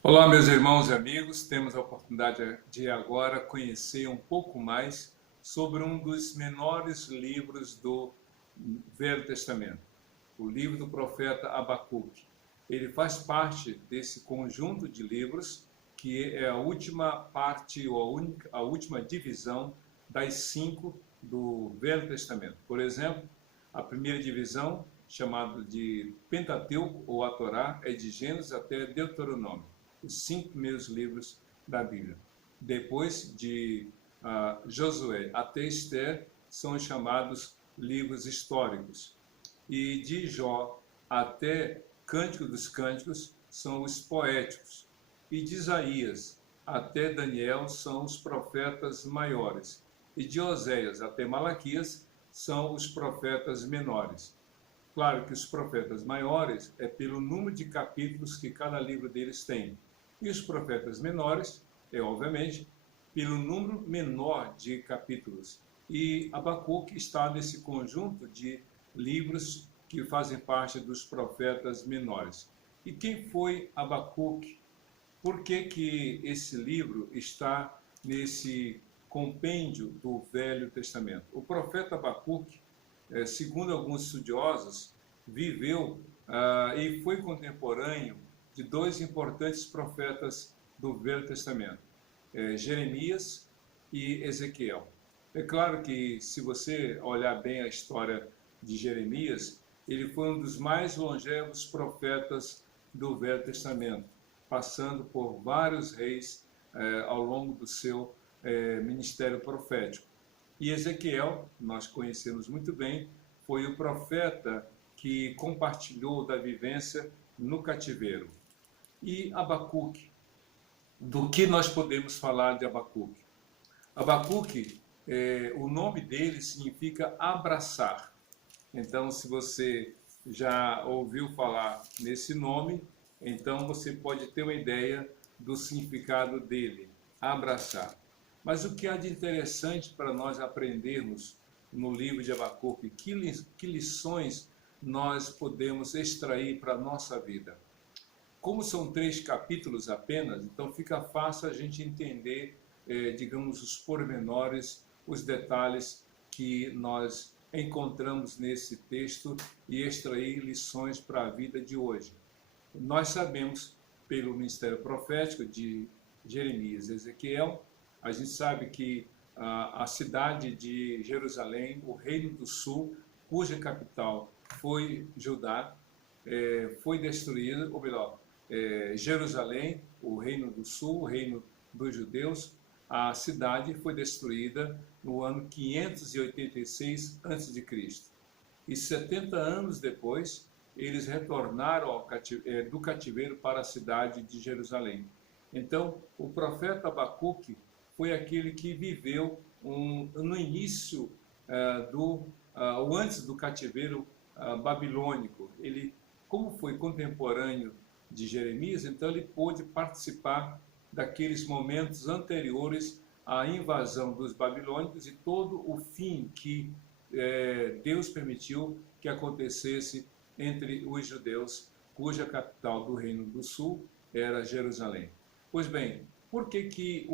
Olá, meus irmãos e amigos. Temos a oportunidade de agora conhecer um pouco mais sobre um dos menores livros do Velho Testamento, o livro do profeta Abacuque. Ele faz parte desse conjunto de livros que é a última parte ou a última divisão das 5 do Velho Testamento. Por exemplo, a primeira divisão, chamada de Pentateuco ou a Torá, é de Gênesis até Deuteronômio, os 5 primeiros livros da Bíblia. Depois de Josué até Esther, são os chamados livros históricos. E de Jó até Cântico dos Cânticos são os poéticos. E de Isaías até Daniel são os profetas maiores. E de Oséias até Malaquias são os profetas menores. Claro que os profetas maiores é pelo número de capítulos que cada livro deles tem. E os profetas menores é, obviamente, pelo número menor de capítulos. E Abacuque está nesse conjunto de livros que fazem parte dos profetas menores. E quem foi Abacuque? Por que que esse livro está nesse compêndio do Velho Testamento? O profeta Abacuque, segundo alguns estudiosos, viveu e foi contemporâneo de dois importantes profetas do Velho Testamento, Jeremias e Ezequiel. É claro que, se você olhar bem a história de Jeremias, ele foi um dos mais longevos profetas do Velho Testamento, passando por vários reis ao longo do seu ministério profético. E Ezequiel, nós conhecemos muito bem, foi o profeta que compartilhou da vivência no cativeiro. E Abacuque, do que nós podemos falar de Abacuque? Abacuque, o nome dele significa abraçar. Então, se você já ouviu falar nesse nome, então você pode ter uma ideia do significado dele, abraçar. Mas o que há de interessante para nós aprendermos no livro de Abacuque? Que lições nós podemos extrair para a nossa vida? Como são 3 capítulos apenas, então fica fácil a gente entender, digamos, os pormenores, os detalhes que nós encontramos nesse texto e extrair lições para a vida de hoje. Nós sabemos, pelo ministério profético de Jeremias e Ezequiel, a gente sabe que a cidade de Jerusalém, o Reino do Sul, cuja capital foi Judá, foi destruída, ou melhor, Jerusalém, o Reino do Sul, o Reino dos Judeus, a cidade foi destruída no ano 586 a.C. E 70 anos depois, eles retornaram do cativeiro para a cidade de Jerusalém. Então, o profeta Abacuque foi aquele que viveu no início ou antes do cativeiro babilônico. Ele, como foi contemporâneo de Jeremias, então ele pôde participar daqueles momentos anteriores à invasão dos babilônicos e todo o fim que Deus permitiu que acontecesse entre os judeus, cuja capital do Reino do Sul era Jerusalém. Pois bem, por que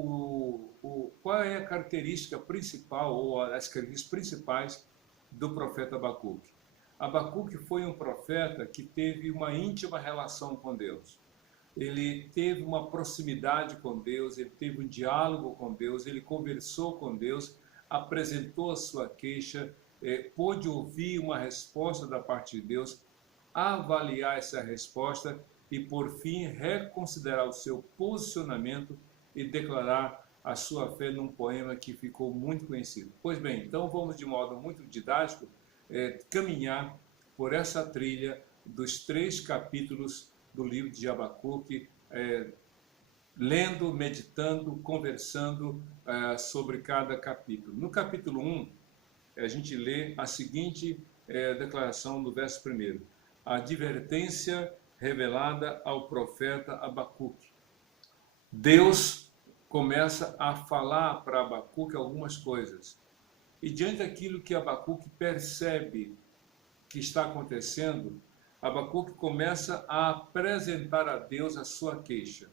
qual é a característica principal ou as características principais do profeta Abacuque? Abacuque foi um profeta que teve uma íntima relação com Deus. Ele teve uma proximidade com Deus, ele teve um diálogo com Deus, ele conversou com Deus, apresentou a sua queixa, pôde ouvir uma resposta da parte de Deus, avaliar essa resposta e, por fim, reconsiderar o seu posicionamento e declarar a sua fé num poema que ficou muito conhecido. Pois bem, então vamos, de modo muito didático, caminhar por essa trilha dos 3 capítulos do livro de Abacuque, lendo, meditando, conversando sobre cada capítulo. No capítulo 1, a gente lê a seguinte declaração do verso 1: a advertência revelada ao profeta Abacuque. Deus começa a falar para Abacuque algumas coisas. E diante daquilo que Abacuque percebe que está acontecendo, Abacuque começa a apresentar a Deus a sua queixa.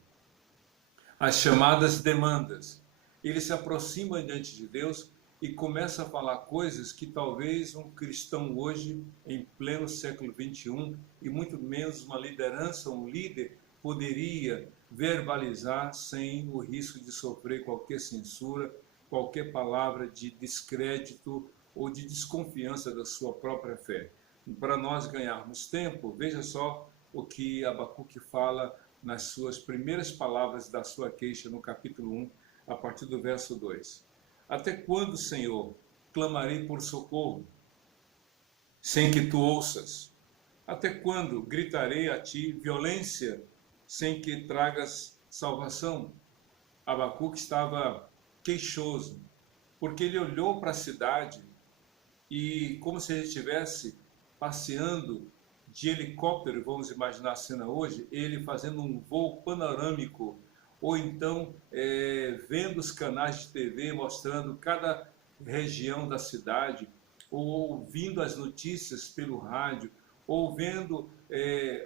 as chamadas demandas. Ele se aproxima diante de Deus e começa a falar coisas que talvez um cristão hoje, em pleno século XXI, e muito menos uma liderança, um líder, poderia verbalizar sem o risco de sofrer qualquer censura, qualquer palavra de descrédito ou de desconfiança da sua própria fé. Para nós ganharmos tempo, veja só o que Abacuque fala nas suas primeiras palavras da sua queixa no capítulo 1, a partir do verso 2. Até quando, Senhor, clamarei por socorro, sem que tu ouças? Até quando gritarei a ti violência, sem que tragas salvação? Abacuque estava queixoso, porque ele olhou para a cidade e, como se ele estivesse passeando de helicóptero, vamos imaginar a cena hoje, ele fazendo um voo panorâmico, ou então vendo os canais de TV mostrando cada região da cidade, ou ouvindo as notícias pelo rádio, ou vendo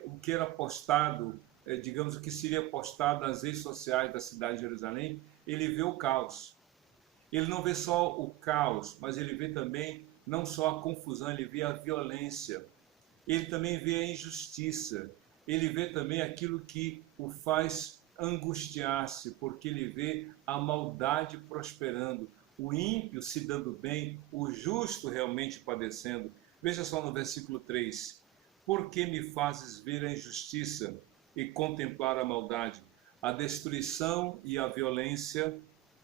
o que era postado, digamos, o que seria postado nas redes sociais da cidade de Jerusalém. Ele vê o caos. Ele não vê só o caos, mas ele vê também não só a confusão, ele vê a violência. Ele também vê a injustiça. Ele vê também aquilo que o faz angustiar-se, porque ele vê a maldade prosperando, o ímpio se dando bem, o justo realmente padecendo. Veja só no versículo 3. Por que me fazes ver a injustiça e contemplar a maldade? A destruição e a violência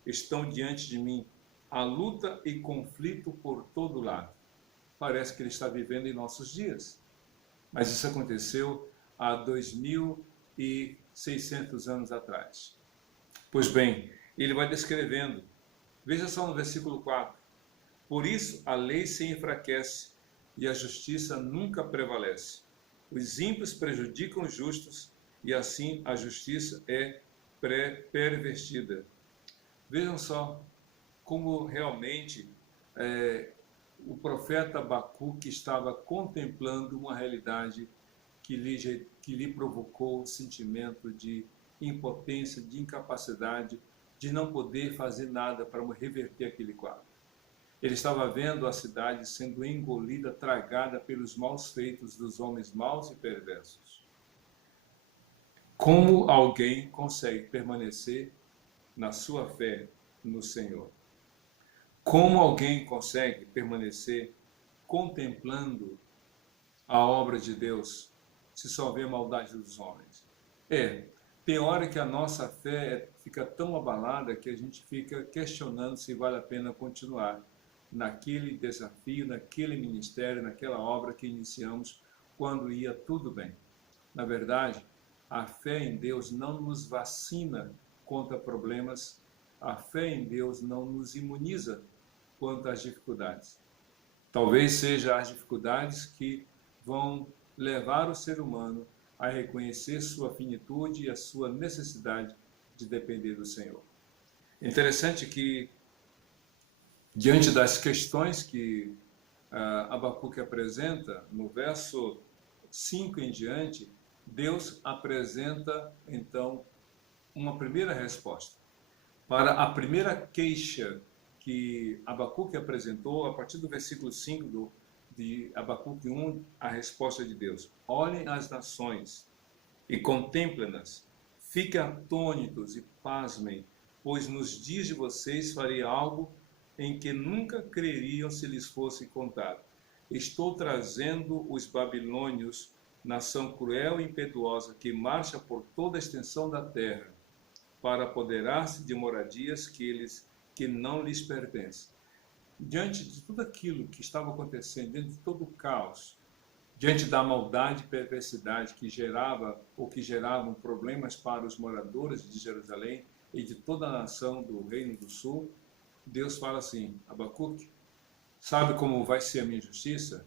estão diante de mim, a luta e conflito por todo lado. Parece que ele está vivendo em nossos dias. Mas isso aconteceu há 2.600 anos atrás. Pois bem, ele vai descrevendo. Veja só no versículo 4. Por isso a lei se enfraquece e a justiça nunca prevalece. Os ímpios prejudicam os justos e assim a justiça é pervertida. Vejam só como realmente o profeta Abacuque estava contemplando uma realidade que lhe provocou um sentimento de impotência, de incapacidade, de não poder fazer nada para reverter aquele quadro. Ele estava vendo a cidade sendo engolida, tragada pelos maus feitos dos homens maus e perversos. Como alguém consegue permanecer na sua fé no Senhor? Como alguém consegue permanecer contemplando a obra de Deus se só vê a maldade dos homens? Tem hora que a nossa fé fica tão abalada que a gente fica questionando se vale a pena continuar naquele desafio, naquele ministério, naquela obra que iniciamos quando ia tudo bem. Na verdade, a fé em Deus não nos vacina contra problemas, a fé em Deus não nos imuniza quanto às dificuldades. Talvez sejam as dificuldades que vão levar o ser humano a reconhecer sua finitude e a sua necessidade de depender do Senhor. Interessante que, diante das questões que Abacuque apresenta, no verso 5 em diante, Deus apresenta, então, uma primeira resposta. Para a primeira queixa que Abacuque apresentou, a partir do versículo 5 de Abacuque 1, a resposta de Deus. Olhem as nações e contemplem-nas, fiquem atônitos e pasmem, pois nos dias de vocês farei algo em que nunca creriam se lhes fosse contado. Estou trazendo os babilônios, nação cruel e impetuosa, que marcha por toda a extensão da terra, para apoderar-se de moradias que não lhes pertencem. Diante de tudo aquilo que estava acontecendo, diante de todo o caos, diante da maldade e perversidade que geravam problemas para os moradores de Jerusalém e de toda a nação do Reino do Sul, Deus fala assim: Abacuque, sabe como vai ser a minha justiça?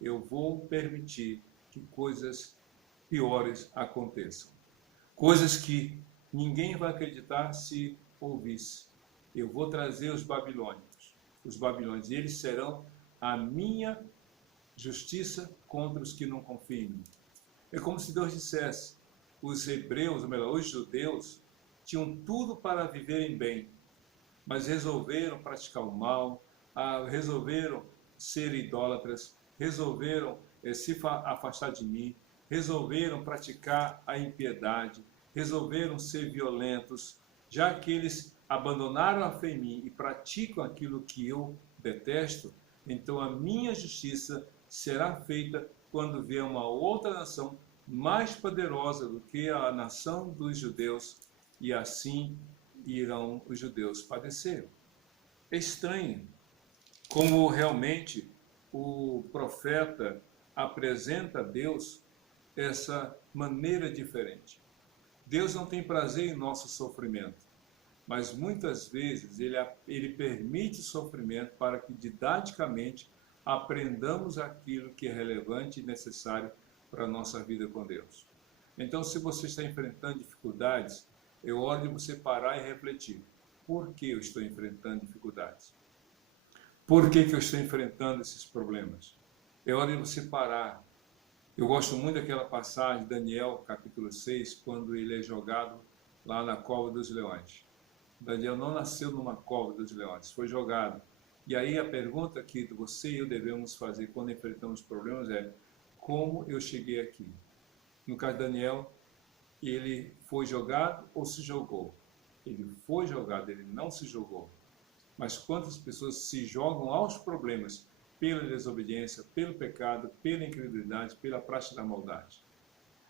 Eu vou permitir que coisas piores aconteçam. Coisas que ninguém vai acreditar se ouvisse. Eu vou trazer os babilônios, e eles serão a minha justiça contra os que não confiam em mim. É como se Deus dissesse: os hebreus, ou melhor, os judeus, tinham tudo para viverem bem, mas resolveram praticar o mal, resolveram ser idólatras, resolveram se afastar de mim, resolveram praticar a impiedade, resolveram ser violentos, já que eles abandonaram a fé em mim e praticam aquilo que eu detesto, então a minha justiça será feita quando vier uma outra nação mais poderosa do que a nação dos judeus, e assim irão os judeus padecer. É estranho como realmente o profeta apresenta a Deus essa maneira diferente. Deus não tem prazer em nosso sofrimento, mas muitas vezes ele permite sofrimento para que didaticamente aprendamos aquilo que é relevante e necessário para a nossa vida com Deus. Então, se você está enfrentando dificuldades, eu ordeno você parar e refletir. Por que eu estou enfrentando dificuldades? Por que eu estou enfrentando esses problemas? É hora de você parar. Eu gosto muito daquela passagem, Daniel, capítulo 6, quando ele é jogado lá na cova dos leões. Daniel não nasceu numa cova dos leões, foi jogado. E aí a pergunta que você e eu devemos fazer quando enfrentamos problemas é: como eu cheguei aqui? No caso de Daniel, ele foi jogado ou se jogou? Ele foi jogado, ele não se jogou. Mas quantas pessoas se jogam aos problemas pela desobediência, pelo pecado, pela incredulidade, pela prática da maldade?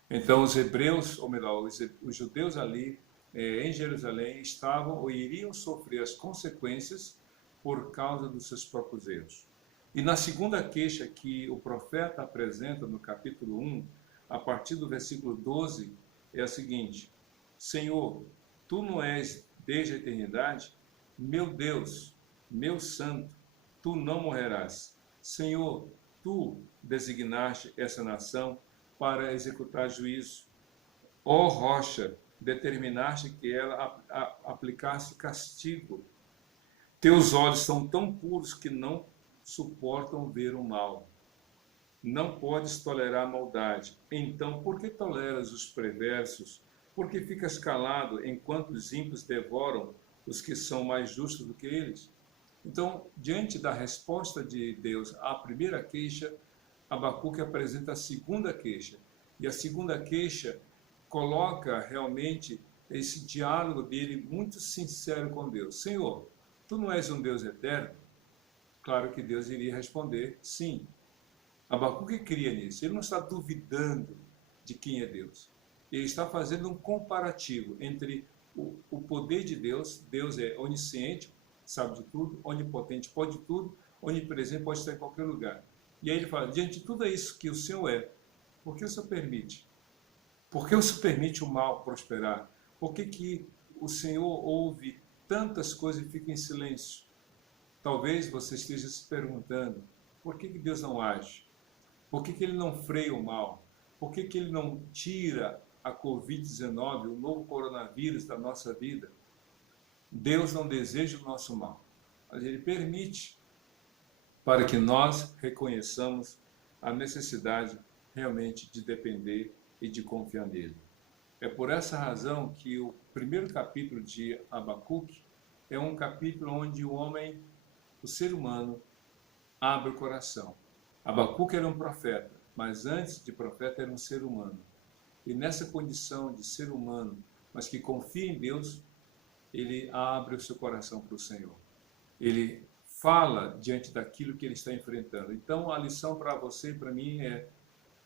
Então os hebreus, ou melhor, os judeus ali em Jerusalém estavam ou iriam sofrer as consequências por causa dos seus próprios erros. E na segunda queixa que o profeta apresenta no capítulo 1, a partir do versículo 12, é a seguinte: Senhor, tu não és desde a eternidade? Meu Deus, meu santo, tu não morrerás. Senhor, tu designaste essa nação para executar juízo. Ó rocha, determinaste que ela aplicasse castigo. Teus olhos são tão puros que não suportam ver o mal. Não podes tolerar a maldade. Então, por que toleras os perversos? Por que ficas calado enquanto os ímpios devoram os que são mais justos do que eles? Então, diante da resposta de Deus à primeira queixa, Abacuque apresenta a segunda queixa. E a segunda queixa coloca realmente esse diálogo dele muito sincero com Deus. Senhor, tu não és um Deus eterno? Claro que Deus iria responder sim. Abacuque cria nisso. Ele não está duvidando de quem é Deus. Ele está fazendo um comparativo entre o poder de Deus. Deus é onisciente, sabe de tudo, onipotente, pode tudo, onipresente, pode estar em qualquer lugar. E aí ele fala: diante de tudo isso que o Senhor é, por que o Senhor permite? Por que o Senhor permite o mal prosperar? Por que o Senhor ouve tantas coisas e fica em silêncio? Talvez você esteja se perguntando: por que Deus não age? Por que Ele não freia o mal? Por que Ele não tira a Covid-19, o novo coronavírus da nossa vida? Deus não deseja o nosso mal, mas Ele permite para que nós reconheçamos a necessidade realmente de depender e de confiar nele. É por essa razão que o primeiro capítulo de Abacuque é um capítulo onde o ser humano, abre o coração. Abacuque era um profeta, mas antes de profeta era um ser humano. E nessa condição de ser humano, mas que confia em Deus, ele abre o seu coração para o Senhor. Ele fala diante daquilo que ele está enfrentando. Então a lição para você e para mim é: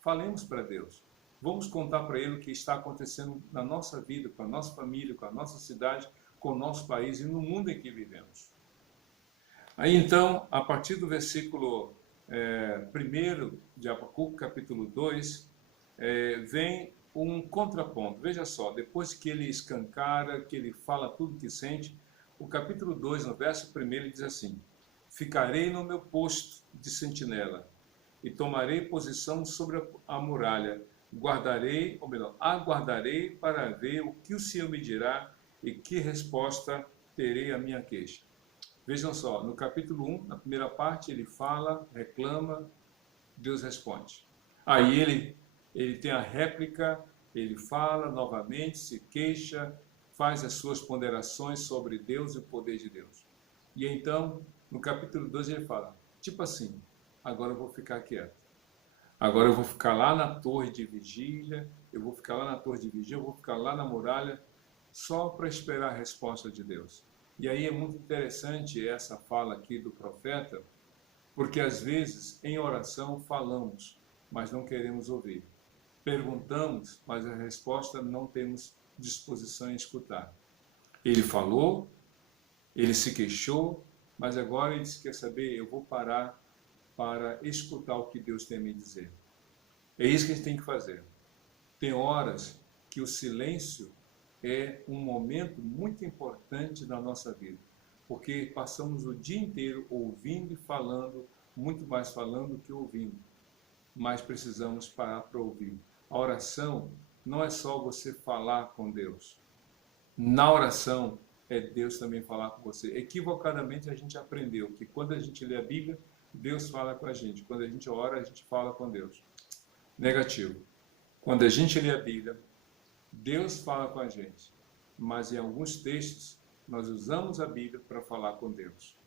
falemos para Deus. Vamos contar para Ele o que está acontecendo na nossa vida, com a nossa família, com a nossa cidade, com o nosso país e no mundo em que vivemos. Aí então, a partir do versículo 1 de Abacuque, capítulo 2, vem um contraponto. Veja só, depois que ele escancara, que ele fala tudo que sente, o capítulo 2, no verso 1, ele diz assim: ficarei no meu posto de sentinela e tomarei posição sobre a muralha. Guardarei, ou melhor, aguardarei para ver o que o Senhor me dirá e que resposta terei à minha queixa. Vejam só, no capítulo 1, na primeira parte, ele fala, reclama, Deus responde. Aí ele tem a réplica, ele fala novamente, se queixa, faz as suas ponderações sobre Deus e o poder de Deus. E então, no capítulo 2 ele fala, tipo assim, agora eu vou ficar quieto. Agora eu vou ficar lá na torre de vigília, eu vou ficar lá na muralha, só para esperar a resposta de Deus. E aí é muito interessante essa fala aqui do profeta, porque às vezes em oração falamos, mas não queremos ouvir. Perguntamos, mas a resposta não temos disposição em escutar. Ele falou, ele se queixou, mas agora ele disse, quer saber, eu vou parar para escutar o que Deus tem a me dizer. É isso que a gente tem que fazer. Tem horas que o silêncio é um momento muito importante na nossa vida, porque passamos o dia inteiro ouvindo e falando, muito mais falando do que ouvindo, mas precisamos parar para ouvir. A oração não é só você falar com Deus. Na oração é Deus também falar com você. Equivocadamente a gente aprendeu que quando a gente lê a Bíblia, Deus fala com a gente. Quando a gente ora, a gente fala com Deus. Negativo. Quando a gente lê a Bíblia, Deus fala com a gente, mas em alguns textos nós usamos a Bíblia para falar com Deus.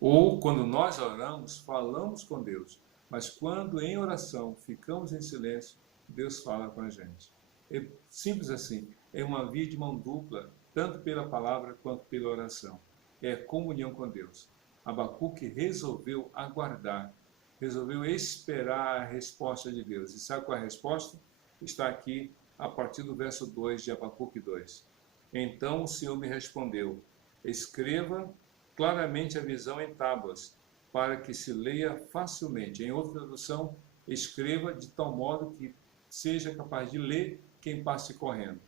Ou quando nós oramos, falamos com Deus, mas quando em oração ficamos em silêncio, Deus fala com a gente. É simples assim, é uma via de mão dupla, tanto pela palavra quanto pela oração. É comunhão com Deus. Abacuque resolveu aguardar, resolveu esperar a resposta de Deus. E sabe qual é a resposta? Está aqui a partir do verso 2 de Abacuque 2. Então o Senhor me respondeu, escreva claramente a visão em tábuas, para que se leia facilmente. Em outra tradução, escreva de tal modo que seja capaz de ler quem passe correndo.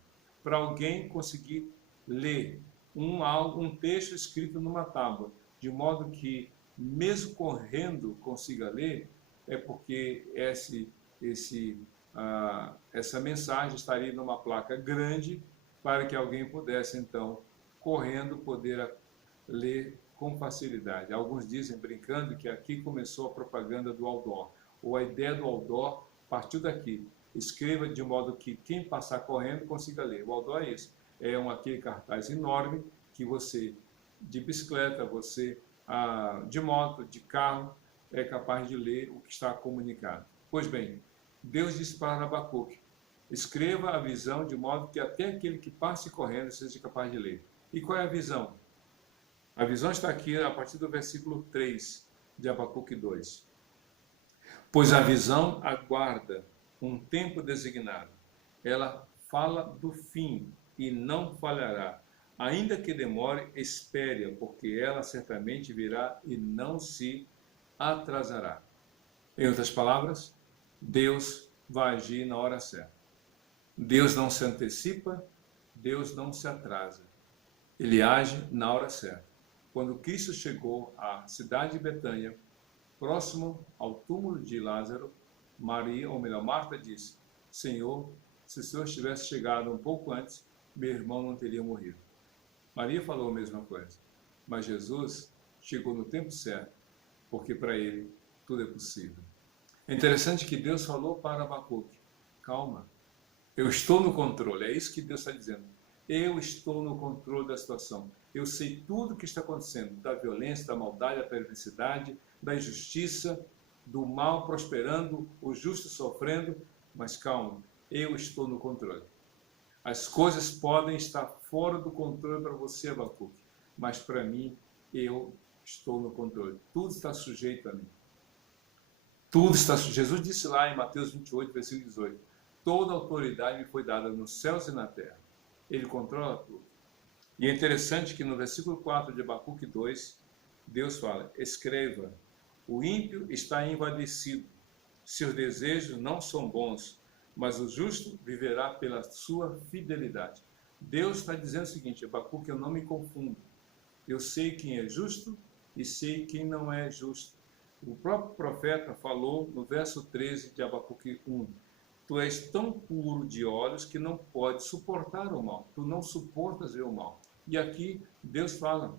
Para alguém conseguir ler um texto escrito numa tábua, de modo que, mesmo correndo, consiga ler, é porque essa mensagem estaria numa placa grande para que alguém pudesse, então, correndo, poder ler com facilidade. Alguns dizem, brincando, que aqui começou a propaganda do outdoor, ou a ideia do outdoor partiu daqui. Escreva de modo que quem passar correndo consiga ler. O outdoor é isso. É aquele cartaz enorme que você, de bicicleta, você de moto, de carro, é capaz de ler o que está comunicado. Pois bem, Deus disse para Abacuque, escreva a visão de modo que até aquele que passe correndo seja capaz de ler. E qual é a visão? A visão está aqui a partir do versículo 3 de Abacuque 2. Pois a visão aguarda um tempo designado. Ela fala do fim e não falhará. Ainda que demore, espere-a, porque ela certamente virá e não se atrasará. Em outras palavras, Deus vai agir na hora certa. Deus não se antecipa, Deus não se atrasa. Ele age na hora certa. Quando Cristo chegou à cidade de Betânia, próximo ao túmulo de Lázaro, Maria, ou melhor, Marta disse, Senhor, se o Senhor tivesse chegado um pouco antes, meu irmão não teria morrido. Maria falou a mesma coisa, mas Jesus chegou no tempo certo, porque para ele tudo é possível. É interessante que Deus falou para Abacuque, calma, eu estou no controle, é isso que Deus está dizendo. Eu estou no controle da situação. Eu sei tudo o que está acontecendo, da violência, da maldade, da perversidade, da injustiça, do mal prosperando, o justo sofrendo, mas calma, eu estou no controle. As coisas podem estar fora do controle para você, Abacuque, mas para mim, eu estou no controle. Tudo está sujeito a mim. Tudo está sujeito. Jesus disse lá em Mateus 28, versículo 18, toda autoridade me foi dada nos céus e na terra. Ele controla tudo. E é interessante que no versículo 4 de Abacuque 2, Deus fala, escreva, o ímpio está envadecido, seus desejos não são bons, mas o justo viverá pela sua fidelidade. Deus está dizendo o seguinte, Abacuque, eu não me confundo. Eu sei quem é justo e sei quem não é justo. O próprio profeta falou no verso 13 de Abacuque 1, tu és tão puro de olhos que não pode suportar o mal. Tu não suportas ver o mal. E aqui Deus fala,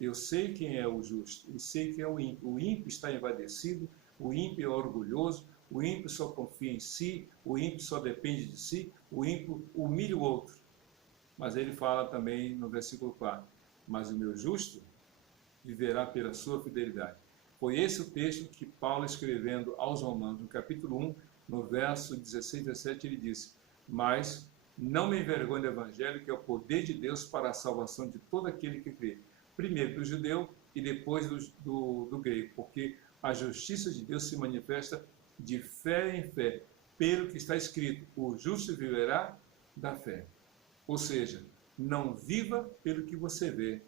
eu sei quem é o justo e sei quem é o ímpio. O ímpio está envadecido, o ímpio é orgulhoso, o ímpio só confia em si, o ímpio só depende de si, o ímpio humilha o outro. Mas ele fala também no versículo 4, mas o meu justo viverá pela sua fidelidade. Foi esse o texto que Paulo, escrevendo aos Romanos, no capítulo 1, no verso 16 e 17, ele disse, mas não me envergonhe do evangelho, que é o poder de Deus para a salvação de todo aquele que crê. Primeiro do judeu e depois do grego, porque a justiça de Deus se manifesta de fé em fé, pelo que está escrito, o justo viverá da fé. Ou seja, não viva pelo que você vê,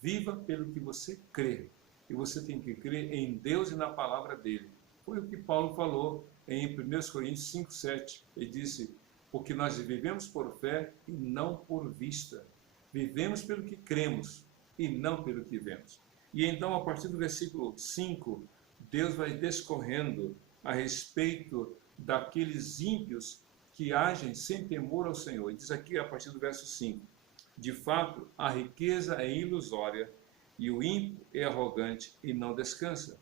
viva pelo que você crê. E você tem que crer em Deus e na palavra dele. Foi o que Paulo falou em 1 Coríntios 5, 7. Ele disse, porque nós vivemos por fé e não por vista. Vivemos pelo que cremos e não pelo que vemos. E então, a partir do versículo 5, Deus vai discorrendo a respeito daqueles ímpios que agem sem temor ao Senhor. E diz aqui, a partir do verso 5, de fato, a riqueza é ilusória e o ímpio é arrogante e não descansa.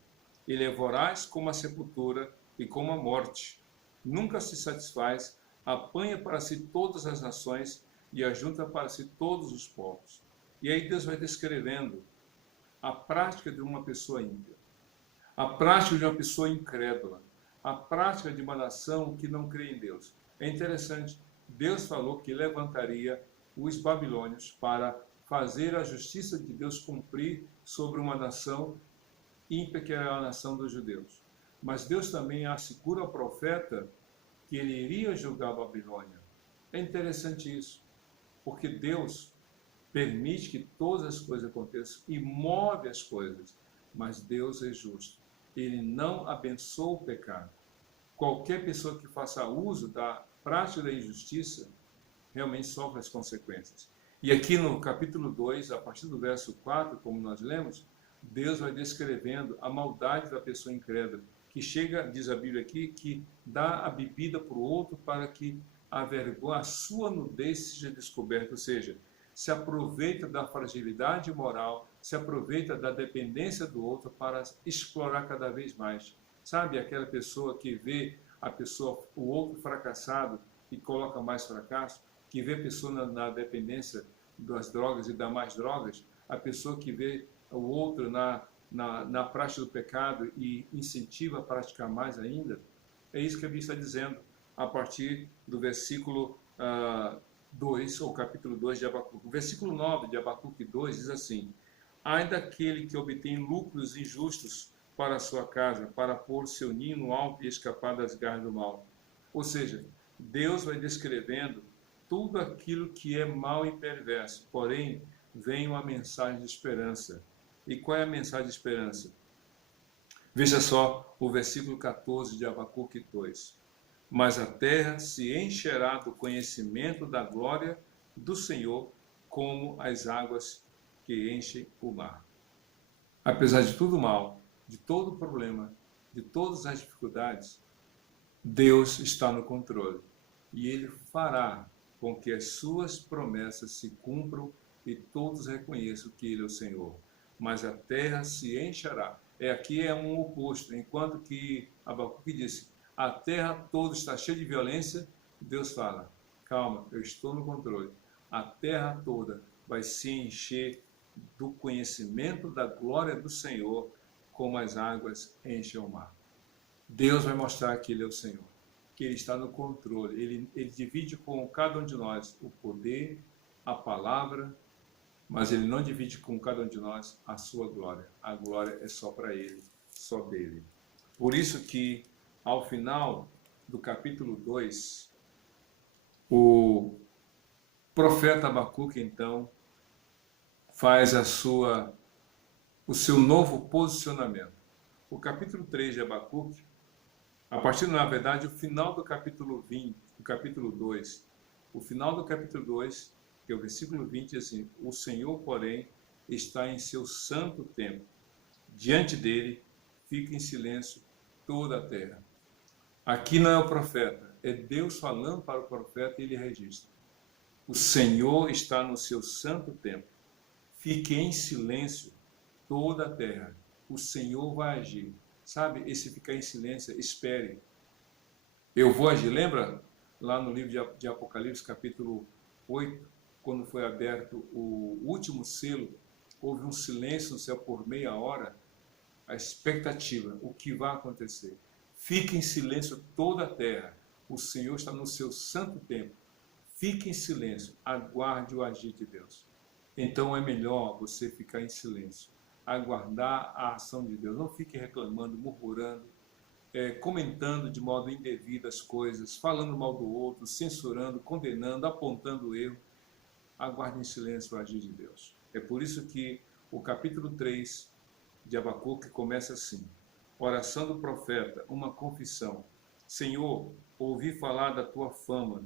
Ele é voraz como a sepultura e como a morte. Nunca se satisfaz, apanha para si todas as nações e ajunta para si todos os povos. E aí Deus vai descrevendo a prática de uma pessoa ímpia, a prática de uma pessoa incrédula, a prática de uma nação que não crê em Deus. É interessante, Deus falou que levantaria os babilônios para fazer a justiça de Deus cumprir sobre uma nação ímpia, que era a nação dos judeus. Mas Deus também assegura ao profeta que ele iria julgar a Babilônia. É interessante isso, porque Deus permite que todas as coisas aconteçam e move as coisas, mas Deus é justo. Ele não abençoa o pecado. Qualquer pessoa que faça uso da prática da injustiça realmente sofre as consequências. E aqui no capítulo 2, a partir do verso 4, como nós lemos, Deus vai descrevendo a maldade da pessoa incrédula, que chega, diz a Bíblia aqui, que dá a bebida para o outro para que a vergonha, a sua nudez seja descoberta, ou seja, se aproveita da fragilidade moral, se aproveita da dependência do outro para explorar cada vez mais. Sabe, aquela pessoa que vê o outro fracassado e coloca mais fracasso, que vê a pessoa na dependência das drogas e dá mais drogas, a pessoa que vê o outro na prática do pecado e incentiva a praticar mais ainda. É isso que a Bíblia está dizendo a partir do versículo 2, ou capítulo 2 de Abacuque. O versículo 9 de Abacuque 2 diz assim, ai daquele que obtém lucros injustos para a sua casa, para pôr seu ninho no alto e escapar das garras do mal. Ou seja, Deus vai descrevendo tudo aquilo que é mal e perverso, porém vem uma mensagem de esperança. E qual é a mensagem de esperança? Veja só o versículo 14 de Abacuque 2. Mas a terra se encherá do conhecimento da glória do Senhor, como as águas que enchem o mar. Apesar de tudo mal, de todo problema, de todas as dificuldades, Deus está no controle. E Ele fará com que as suas promessas se cumpram e todos reconheçam que Ele é o Senhor. Mas a terra se encherá. Aqui é um oposto. Enquanto que Abacuque disse, a terra toda está cheia de violência, Deus fala, calma, eu estou no controle. A terra toda vai se encher do conhecimento da glória do Senhor, como as águas enchem o mar. Deus vai mostrar que Ele é o Senhor, que Ele está no controle. Ele divide com cada um de nós o poder, a palavra, mas Ele não divide com cada um de nós a sua glória. A glória é só para Ele, só dele. Por isso que, ao final do capítulo 2, o profeta Abacuque, então, faz o seu novo posicionamento. O capítulo 3 de Abacuque, a partir, na verdade, o final do capítulo 20, o capítulo 2, o final do capítulo 2, que é o versículo 20, diz assim, o Senhor, porém, está em seu santo templo. Diante dele, fica em silêncio toda a terra. Aqui não é o profeta, é Deus falando para o profeta e ele registra. O Senhor está no seu santo templo. Fique em silêncio toda a terra. O Senhor vai agir. Sabe, esse ficar em silêncio, espere. Eu vou agir. Lembra lá no livro de Apocalipse, capítulo 8, quando foi aberto o último selo, houve um silêncio no céu por meia hora, a expectativa, o que vai acontecer. Fique em silêncio toda a terra, o Senhor está no seu santo templo. Fique em silêncio, aguarde o agir de Deus. Então é melhor você ficar em silêncio, aguardar a ação de Deus. Não fique reclamando, murmurando, comentando de modo indevido as coisas, falando mal do outro, censurando, condenando, apontando o erro. Aguarde em silêncio o agir de Deus. É por isso que o capítulo 3 de Abacuque começa assim: oração do profeta, uma confissão. Senhor, ouvi falar da tua fama,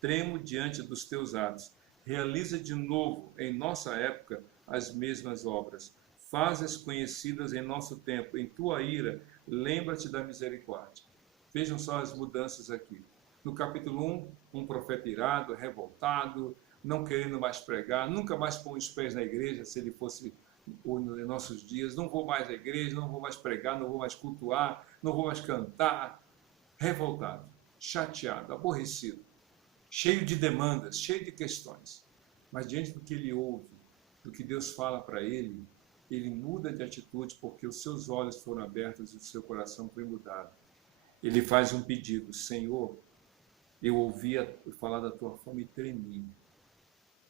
tremo diante dos teus atos. Realiza de novo em nossa época as mesmas obras. Faz-as conhecidas em nosso tempo. Em tua ira, lembra-te da misericórdia. Vejam só as mudanças aqui. No capítulo 1, um profeta irado, revoltado, não querendo mais pregar, nunca mais pôr os pés na igreja, se ele fosse em nossos dias. Não vou mais à igreja, não vou mais pregar, não vou mais cultuar, não vou mais cantar. Revoltado, chateado, aborrecido, cheio de demandas, cheio de questões. Mas diante do que ele ouve, do que Deus fala para ele, ele muda de atitude porque os seus olhos foram abertos e o seu coração foi mudado. Ele faz um pedido: Senhor, eu ouvi falar da tua fama e tremi.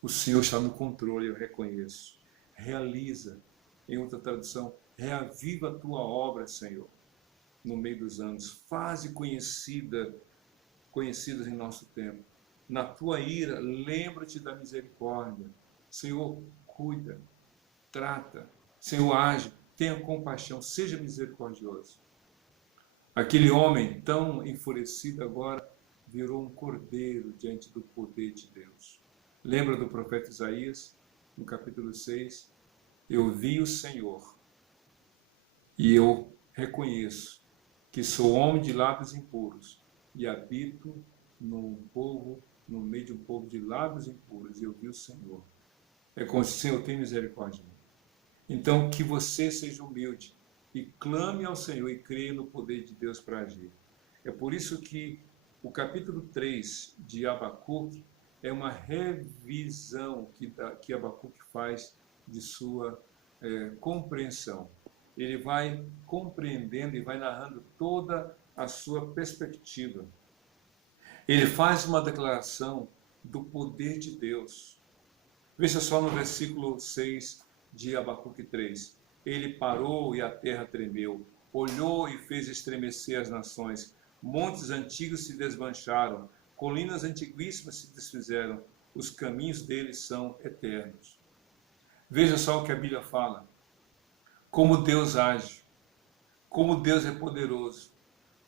O Senhor está no controle, eu reconheço. Realiza, em outra tradução, reaviva a tua obra, Senhor, no meio dos anos. Faze conhecidas em nosso tempo. Na tua ira, lembra-te da misericórdia. Senhor, cuida, trata. Senhor, age, tenha compaixão, seja misericordioso. Aquele homem tão enfurecido agora virou um cordeiro diante do poder de Deus. Lembra do profeta Isaías, no capítulo 6? Eu vi o Senhor e eu reconheço que sou homem de lábios impuros e habito no meio de um povo de lábios impuros, e eu vi o Senhor. É como se o Senhor tem misericórdia de mim. Então, que você seja humilde e clame ao Senhor e creia no poder de Deus para agir. É por isso que o capítulo 3 de Abacuque é uma revisão que Abacuque faz de sua compreensão. Ele vai compreendendo e vai narrando toda a sua perspectiva. Ele faz uma declaração do poder de Deus. Veja só no versículo 6 de Abacuque 3. Ele parou e a terra tremeu, olhou e fez estremecer as nações. Montes antigos se desmancharam, colinas antiguíssimas se desfizeram, os caminhos deles são eternos. Veja só o que a Bíblia fala. Como Deus age, como Deus é poderoso,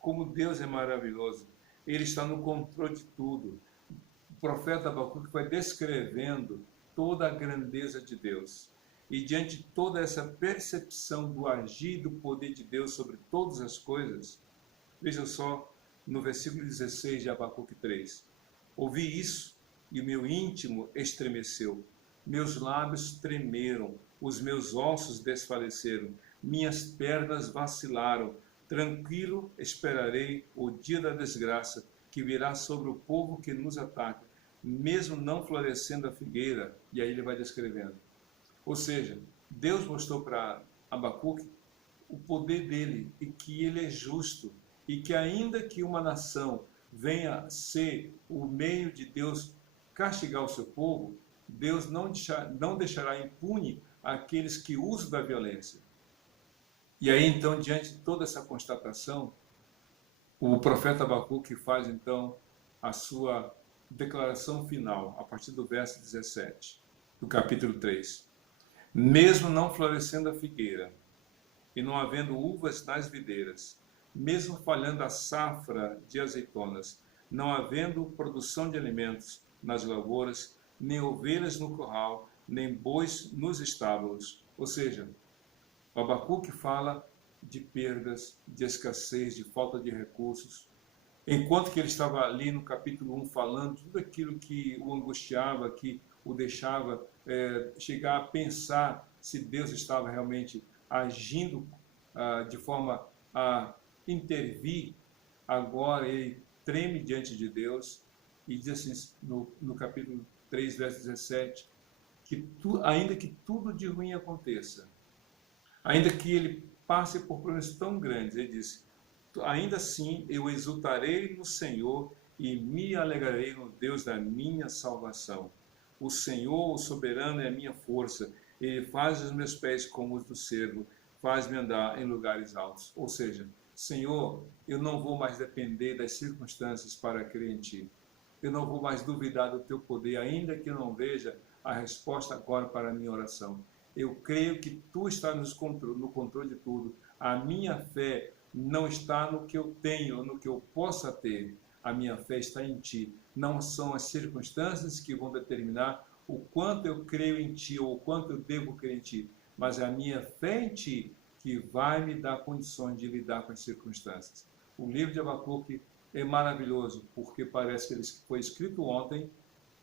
como Deus é maravilhoso. Ele está no controle de tudo. O profeta Abacuque vai descrevendo toda a grandeza de Deus. E diante de toda essa percepção do agir do poder de Deus sobre todas as coisas, veja só no versículo 16 de Abacuque 3. Ouvi isso e o meu íntimo estremeceu. Meus lábios tremeram, os meus ossos desfaleceram, minhas pernas vacilaram. Tranquilo esperarei o dia da desgraça que virá sobre o povo que nos ataca, mesmo não florescendo a figueira. E aí ele vai descrevendo. Ou seja, Deus mostrou para Abacuque o poder dele e que ele é justo e que ainda que uma nação venha ser o meio de Deus castigar o seu povo, Deus não deixará impune aqueles que usam da violência. E aí então, diante de toda essa constatação, o profeta Abacuque faz então a sua declaração final, a partir do verso 17, do capítulo 3. Mesmo não florescendo a figueira, e não havendo uvas nas videiras, mesmo falhando a safra de azeitonas, não havendo produção de alimentos nas lavouras, nem ovelhas no curral, nem bois nos estábulos. Ou seja, o Abacuque fala de perdas, de escassez, de falta de recursos. Enquanto que ele estava ali no capítulo 1 falando tudo aquilo que o angustiava, que o deixava chegar a pensar se Deus estava realmente agindo de forma a intervir, agora ele treme diante de Deus e diz assim no capítulo 3, verso 17, que ainda que tudo de ruim aconteça, ainda que ele passe por problemas tão grandes, ele disse, ainda assim eu exultarei no Senhor e me alegrarei no Deus da minha salvação. O Senhor, o soberano, é a minha força. Ele faz os meus pés como os do cervo, faz-me andar em lugares altos. Ou seja, Senhor, eu não vou mais depender das circunstâncias para crer em Ti. Eu não vou mais duvidar do Teu poder, ainda que eu não veja a resposta agora para a minha oração. Eu creio que Tu estás no controle de tudo. A minha fé não está no que eu tenho, no que eu possa ter. A minha fé está em Ti. Não são as circunstâncias que vão determinar o quanto eu creio em Ti ou o quanto eu devo crer em Ti, mas é a minha fé em Ti que vai me dar condições de lidar com as circunstâncias. O livro de Abacuque é maravilhoso, porque parece que ele foi escrito ontem,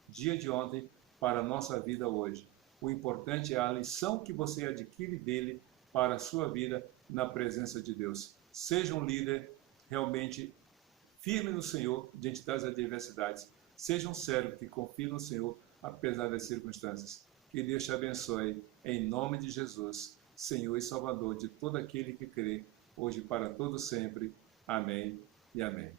dia de ontem, para a nossa vida hoje. O importante é a lição que você adquire dele para a sua vida na presença de Deus. Seja um líder realmente firme no Senhor diante das adversidades. Seja um servo que confie no Senhor apesar das circunstâncias. Que Deus te abençoe em nome de Jesus, Senhor e Salvador de todo aquele que crê, hoje e para todo sempre. Amém e amém.